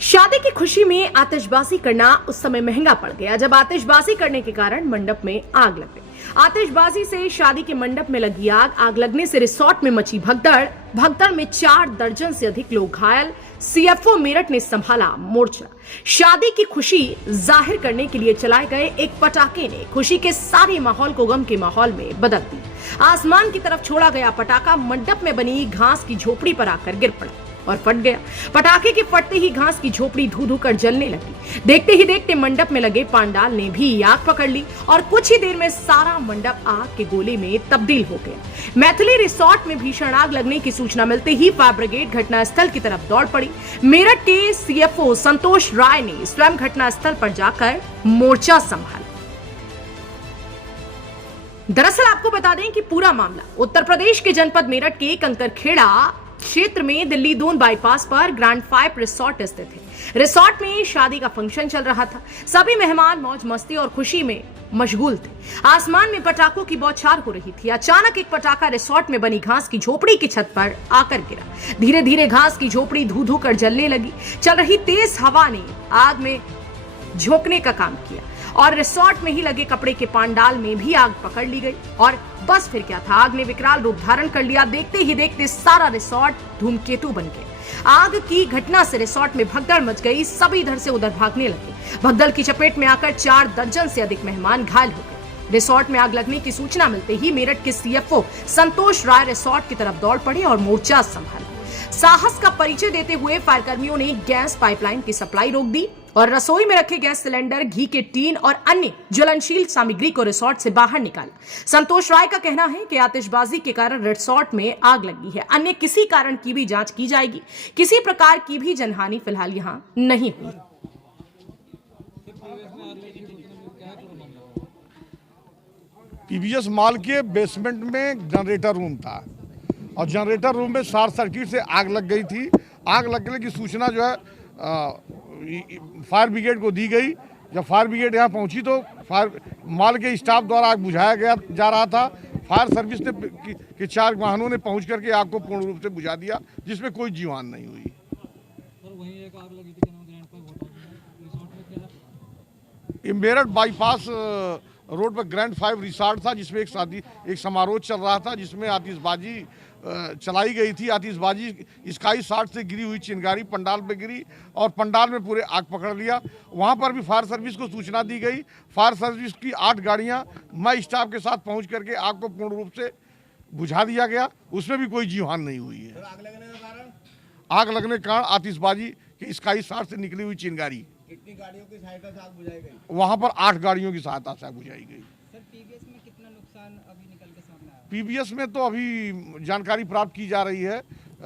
शादी की खुशी में आतिशबाजी करना उस समय महंगा पड़ गया जब आतिशबाजी करने के कारण मंडप में आग लग गई। आतिशबाजी से शादी के मंडप में लगी आग लगने से रिसोर्ट में मची भगदड़ में 4 दर्जन से अधिक लोग घायल। सीएफओ मेरठ ने संभाला मोर्चा। शादी की खुशी जाहिर करने के लिए चलाए गए एक पटाखे ने खुशी के सारे माहौल को गम के माहौल में बदल दिया। आसमान की तरफ छोड़ा गया पटाखा मंडप में बनी घास की झोपड़ी पर आकर गिर पड़ा और फट गया। पटाखे के फटते ही घास की झोपड़ी धू धू कर जलने लगी। देखते ही देखते मंडप में लगे पांडाल ने भी आग पकड़ ली और कुछ ही देर में सारा मंडप आग के गोले में तब्दील हो गया। मैथिली रिसोर्ट में भीषण आग लगने की सूचना मिलते ही फायर ब्रिगेड घटनास्थल की तरफ दौड़ पड़ी। मेरठ के सीएफओ संतोष राय ने स्वयं घटनास्थल पर जाकर मोर्चा संभाला। दरअसल आपको बता दें कि पूरा मामला उत्तर प्रदेश के जनपद मेरठ के कंकरखेड़ा क्षेत्र में दिल्ली दून बाईपास पर ग्रैंड 5 रिसोर्ट स्थित है। रिसोर्ट में शादी का फंक्शन चल रहा था। सभी मेहमान मौज मस्ती और खुशी में मशगूल थे। आसमान में पटाखों की बौछार हो रही थी। अचानक एक पटाखा रिसोर्ट में बनी घास की झोपड़ी की छत पर आकर गिरा। धीरे धीरे घास की झोपड़ी धू धू कर जलने लगी। चल रही तेज हवा ने आग में झोंकने का काम किया और रिसोर्ट में ही लगे कपड़े के पांडाल में भी आग पकड़ ली गई। और बस फिर क्या था, आग ने विकराल रूप धारण कर लिया। देखते ही देखते सारा रिसोर्ट धूमकेतु बन गया। आग की घटना से रिसोर्ट में भगदड़ मच गई। सभी इधर से उधर भागने लगे। भगदड़ की चपेट में आकर 4 दर्जन से अधिक मेहमान घायल हो गए। रिसोर्ट में आग लगने की सूचना मिलते ही मेरठ के सीएफओ संतोष राय रिसोर्ट की तरफ दौड़ पड़े और मोर्चा संभाला। साहस का परिचय देते हुए फायर कर्मियों ने गैस पाइपलाइन की सप्लाई रोक दी और रसोई में रखे गैस सिलेंडर, घी के टीन और अन्य ज्वलनशील सामग्री को रिसोर्ट से बाहर निकाला। संतोष राय का कहना है कि आतिशबाजी के कारण रिसोर्ट में आग लगी है। अन्य किसी कारण की भी जांच की जाएगी। किसी प्रकार की भी जनहानि फिलहाल यहां नहीं हुई। पीवीएस मॉल के बेसमेंट में जनरेटर रूम था और जनरेटर रूम में शॉर्ट सर्किट से आग लग गई थी। आग लगने की सूचना जो है फायर ब्रिगेड को दी गई। जब फायर ब्रिगेड यहाँ पहुंची तो फायर मॉल के स्टाफ द्वारा आग बुझाया जा रहा था। फायर सर्विस ने के 4 वाहनों ने पहुंच करके आग को पूर्ण रूप से बुझा दिया, जिसमें कोई जीवान नहीं हुई। ये मेरठ बाईपास रोड पर ग्रैंड 5 रिसोर्ट था, जिसमें एक समारोह चल रहा था, जिसमें आतिशबाजी चलाई गई थी। आतिशबाजी स्काई शॉट से गिरी हुई चिंगारी पंडाल पे गिरी और पंडाल में पूरे आग पकड़ लिया। वहां पर भी फायर सर्विस को सूचना दी गई। फायर सर्विस की 8 गाड़ियां मैं स्टाफ के साथ पहुंच करके आग को पूर्ण रूप से बुझा दिया गया। उसमें भी कोई जीवहानि नहीं हुई है। आग लगने के कारण आतिशबाजी की स्काई शॉट से निकली हुई चिंगारी। कितनी गाड़ियों की सहायता से आग बुझाई गई? वहां पर 8 गाड़ियों की सहायता से आग बुझाई गई। सर, पीवीएस में कितना नुकसान अभी निकल के सामने आया? पीवीएस में तो अभी जानकारी प्राप्त की जा रही है।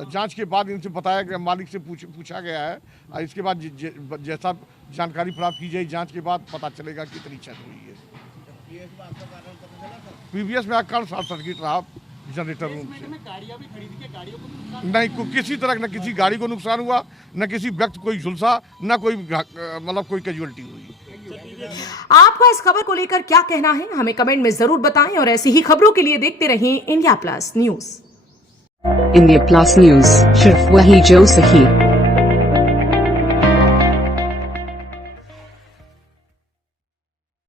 जांच के बाद इनसे बताया गया, मालिक से पूछा गया है। इसके बाद जैसा जानकारी प्राप्त की जाए, जांच के बाद पता चलेगा कितनी क्षति हुई है। पीवीएस में आग कारण शॉर्ट सर्किट रहा जनरेटर रूम से। गाड़ियां भी खरीदी के गाड़ियों को नहीं, किसी तरह न किसी गाड़ी को नुकसान हुआ, न किसी व्यक्ति कोई झुलसा, न कोई मतलब कोई कैजुअलिटी हुई। आपका इस खबर को लेकर क्या कहना है, हमें कमेंट में जरूर बताएं और ऐसी ही खबरों के लिए देखते रहें India plus news. India plus news, सिर्फ वही जो सही।